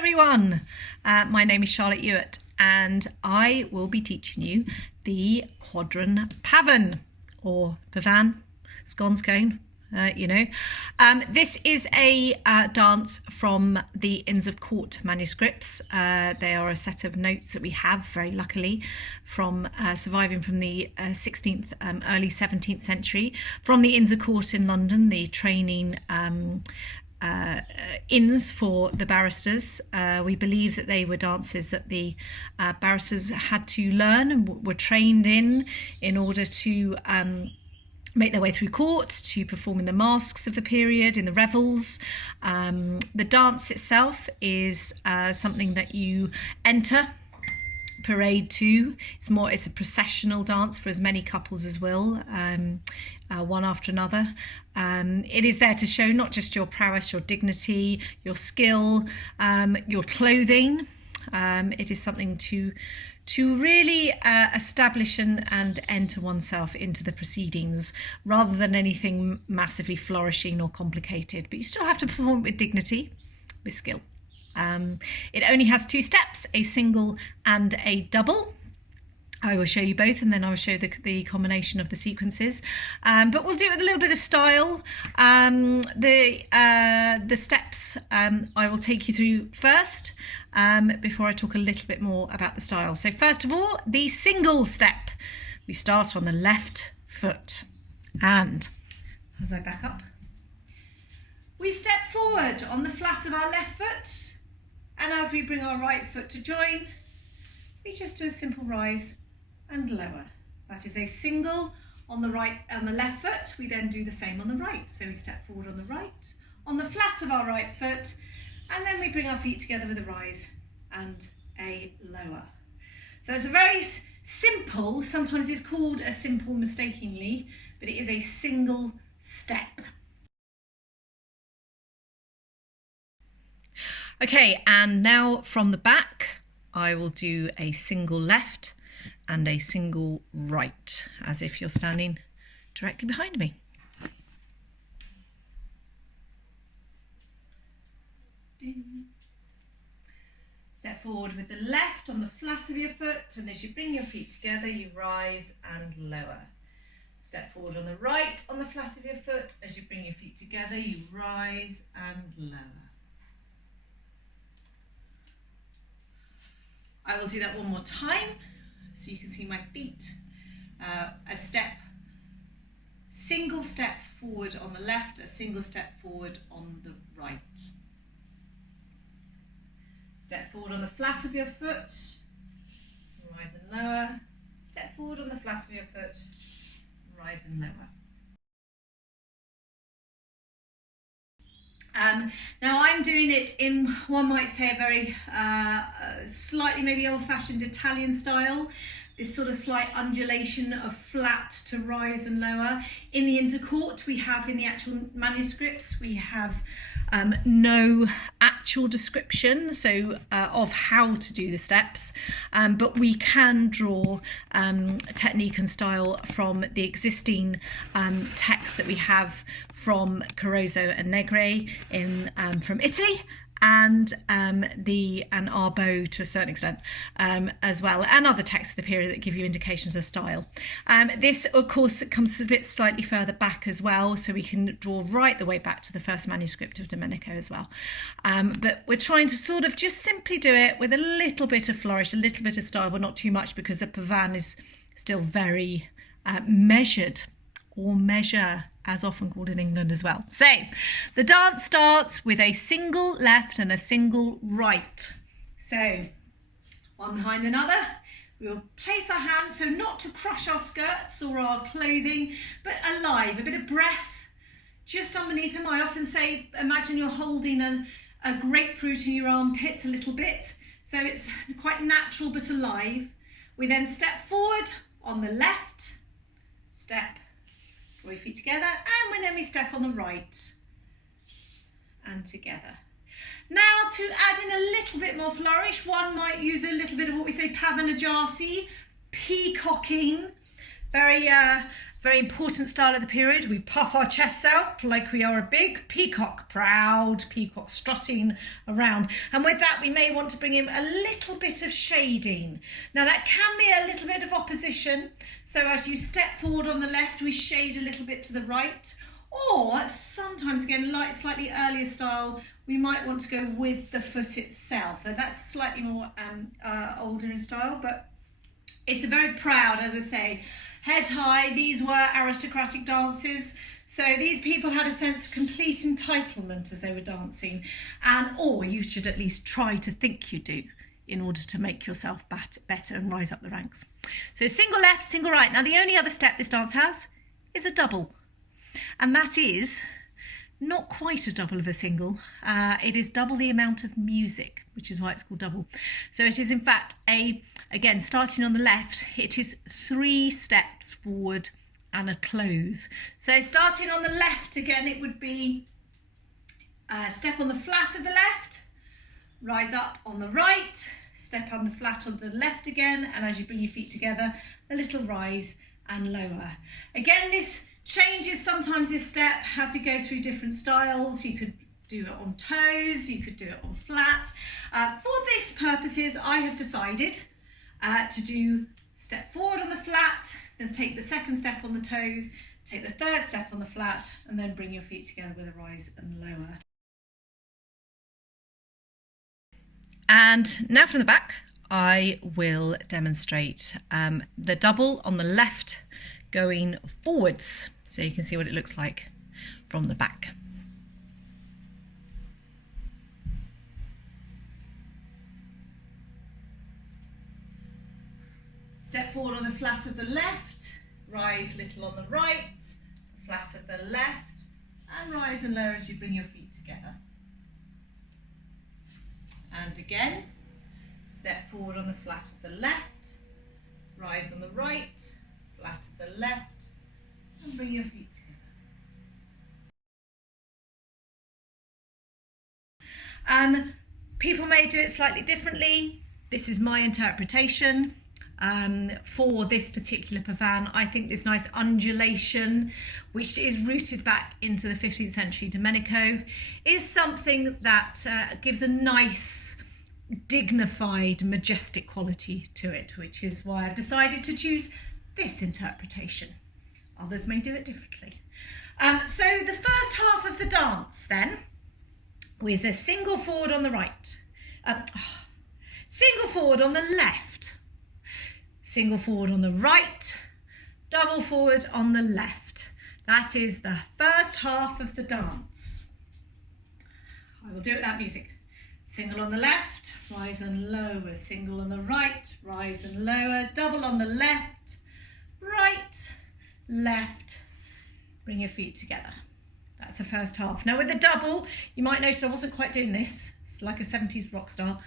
everyone, my name is Charlotte Ewart and I will be teaching you the Quadran Pavan or Pavan, scones cone, This is a dance from the Inns of Court Manuscripts. They are a set of notes that we have, very luckily, from surviving from the 16th, early 17th century, from the Inns of Court in London, the training inns for the barristers. We believe that they were dances that the barristers had to learn and were trained in order to make their way through court, to perform in the masques of the period, in the revels. The dance itself is something that you enter, parade to. It's a processional dance for as many couples as will, one after another. It is there to show not just your prowess, your dignity, your skill, your clothing. It is something to really establish and enter oneself into the proceedings, rather than anything massively flourishing or complicated. But you still have to perform with dignity, with skill. It only has 2 steps, a single and a double. I will show you both, and then I will show the combination of the sequences. But we'll do it with a little bit of style. The steps I will take you through first, before I talk a little bit more about the style. So first of all, the single step. We start on the left foot, and as I back up, we step forward on the flat of our left foot, and as we bring our right foot to join, we just do a simple rise and lower. That is a single on the left foot. We then do the same on the right. So we step forward on the right, on the flat of our right foot, and then we bring our feet together with a rise and a lower. So it's a very simple, sometimes it's called a simple mistakenly, but it is a single step. Okay, and now from the back, I will do a single left and a single right, as if you're standing directly behind me. Step forward with the left on the flat of your foot, and as you bring your feet together, you rise and lower. Step forward on the right on the flat of your foot. As you bring your feet together, you rise and lower. I will do that one more time so you can see my feet. A single step forward on the left, a single step forward on the right. Step forward on the flat of your foot, rise and lower. Step forward on the flat of your foot, rise and lower. Now I'm doing it in, one might say, a very slightly maybe old-fashioned Italian style. This sort of slight undulation of flat to rise and lower. In the Inns of Court, we have, in the actual manuscripts, we have no actual description of how to do the steps, but we can draw technique and style from the existing texts that we have from Caroso and Negri from Italy, and Arbeau to a certain extent as well, and other texts of the period that give you indications of style. This, of course, comes a bit slightly further back as well, so we can draw right the way back to the first manuscript of Domenico as well. But we're trying to sort of just simply do it with a little bit of flourish, a little bit of style, but not too much, because a pavan is still very measured, or measure, as often called in England as well. So the dance starts with a single left and a single right. So one behind another. We will place our hands, so not to crush our skirts or our clothing, but alive, a bit of breath just underneath them. I often say, imagine you're holding a grapefruit in your armpits a little bit. So it's quite natural but alive. We then step forward on the left, step, draw your feet together, and then we step on the right and together. Now, to add in a little bit more flourish, one might use a little bit of what we say pavanaggiarsi, peacocking, Very important style of the period. We puff our chests out like we are a big peacock, proud peacock strutting around. And with that, we may want to bring in a little bit of shading. Now that can be a little bit of opposition. So as you step forward on the left, we shade a little bit to the right. Or sometimes, again, like slightly earlier style, we might want to go with the foot itself. Now that's slightly more older in style, but it's a very proud, as I say, head high. These were aristocratic dances. So these people had a sense of complete entitlement as they were dancing, or you should at least try to think you do in order to make yourself better and rise up the ranks. So single left, single right. Now the only other step this dance has is a double. And that is not quite a double of a single. It is double the amount of music, which is why it's called double. So it is in fact again, starting on the left, it is 3 steps forward and a close. So starting on the left again, it would be step on the flat of the left, rise up on the right, step on the flat of the left again, and as you bring your feet together, a little rise and lower. Again, this changes sometimes this step as we go through different styles. You could do it on toes, you could do it on flats. For this purposes, I have decided to do step forward on the flat, then take the second step on the toes, take the third step on the flat, and then bring your feet together with a rise and lower. And now from the back, I will demonstrate the double on the left going forwards, so you can see what it looks like from the back. Step forward on the flat of the left, rise little on the right, flat of the left, and rise and lower as you bring your feet together. And again, step forward on the flat of the left, rise on the right, flat of the left, and bring your feet together. People may do it slightly differently. This is my interpretation. For this particular pavan, I think this nice undulation, which is rooted back into the 15th century Domenico, is something that gives a nice, dignified, majestic quality to it, which is why I've decided to choose this interpretation. Others may do it differently. So the first half of the dance then is a single forward on the right, single forward on the left, single forward on the right, double forward on the left. That is the first half of the dance. I will do it without music. Single on the left, rise and lower, single on the right, rise and lower, double on the left, right, left, bring your feet together. That's the first half. Now with the double, you might notice I wasn't quite doing this. It's like a 70s rock star.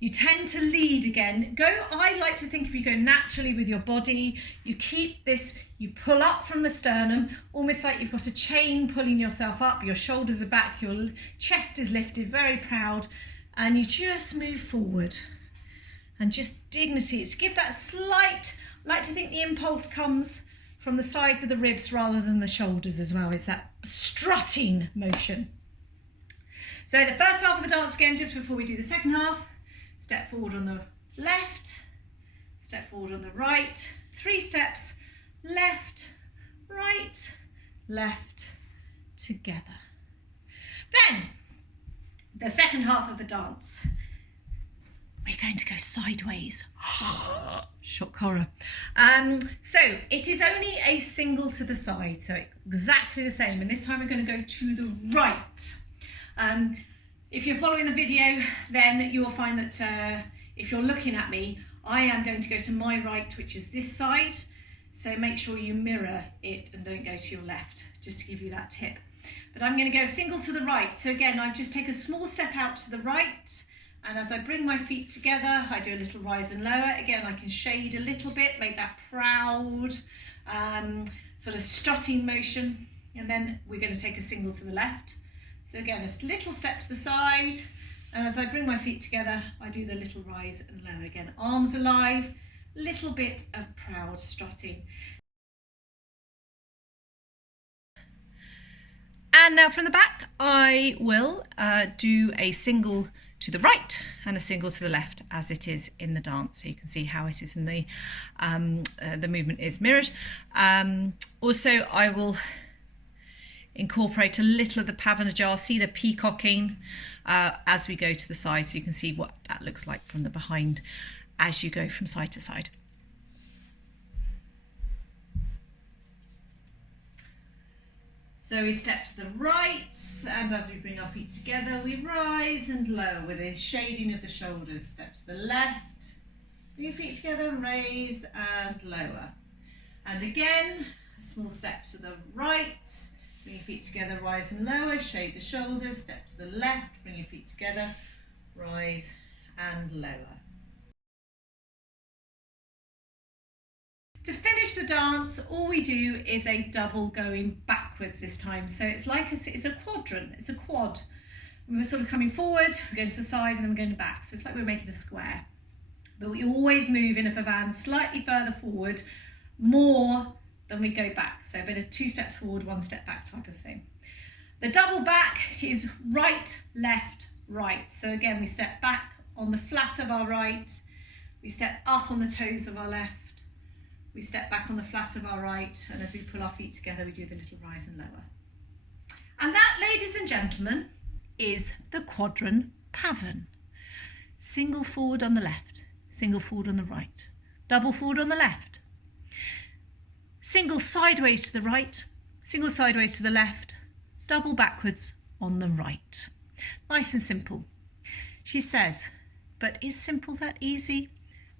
You tend to lead again. I like to think if you go naturally with your body, you keep this, you pull up from the sternum, almost like you've got a chain pulling yourself up, your shoulders are back, your chest is lifted, very proud, and you just move forward. And just dignity, it's give that slight, I like to think the impulse comes from the sides of the ribs rather than the shoulders as well. It's that strutting motion. So the first half of the dance again, just before we do the second half, step forward on the left, step forward on the right, 3 steps, left, right, left, together. Then, the second half of the dance, we're going to go sideways. Shock horror. So it is only a single to the side, so exactly the same. And this time we're going to go to the right. If you're following the video, then you will find that if you're looking at me, I am going to go to my right, which is this side. So make sure you mirror it and don't go to your left, just to give you that tip. But I'm going to go single to the right. So again, I just take a small step out to the right. And as I bring my feet together, I do a little rise and lower. Again, I can shade a little bit, make that proud, sort of strutting motion. And then we're going to take a single to the left. So again, a little step to the side. And as I bring my feet together, I do the little rise and lower. Again, arms alive, little bit of proud strutting. And now from the back, I will do a single to the right and a single to the left as it is in the dance. So you can see how it is in the movement is mirrored. Also, I will incorporate a little of the pavanage, see the peacocking as we go to the side, so you can see what that looks like from the behind as you go from side to side. So we step to the right, and as we bring our feet together, we rise and lower with a shading of the shoulders. Step to the left, bring your feet together, raise and lower. And again, a small step to the right, bring your feet together, rise and lower, shade the shoulders, step to the left, bring your feet together, rise and lower. To finish the dance, all we do is a double going backwards this time. So it's like it's a quadrant, it's a quad. And we're sort of coming forward, we're going to the side and then we're going back. So it's like we're making a square. But we always move in a pavan slightly further forward, more than we go back. So a bit of 2 steps forward, 1 step back type of thing. The double back is right, left, right. So again, we step back on the flat of our right, we step up on the toes of our left, we step back on the flat of our right, and as we pull our feet together, we do the little rise and lower. And that, ladies and gentlemen, is the Quadran Pavan. Single forward on the left, single forward on the right, double forward on the left, single sideways to the right, single sideways to the left, double backwards on the right. Nice and simple. She says, but is simple that easy?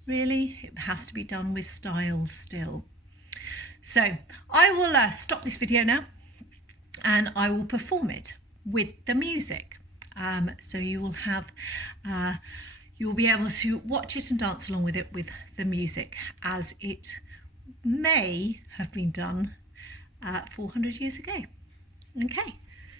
Really, it has to be done with style still. So I will stop this video now and I will perform it with the music. So you will have, you'll be able to watch it and dance along with it with the music as it may have been done 400 years ago. Okay.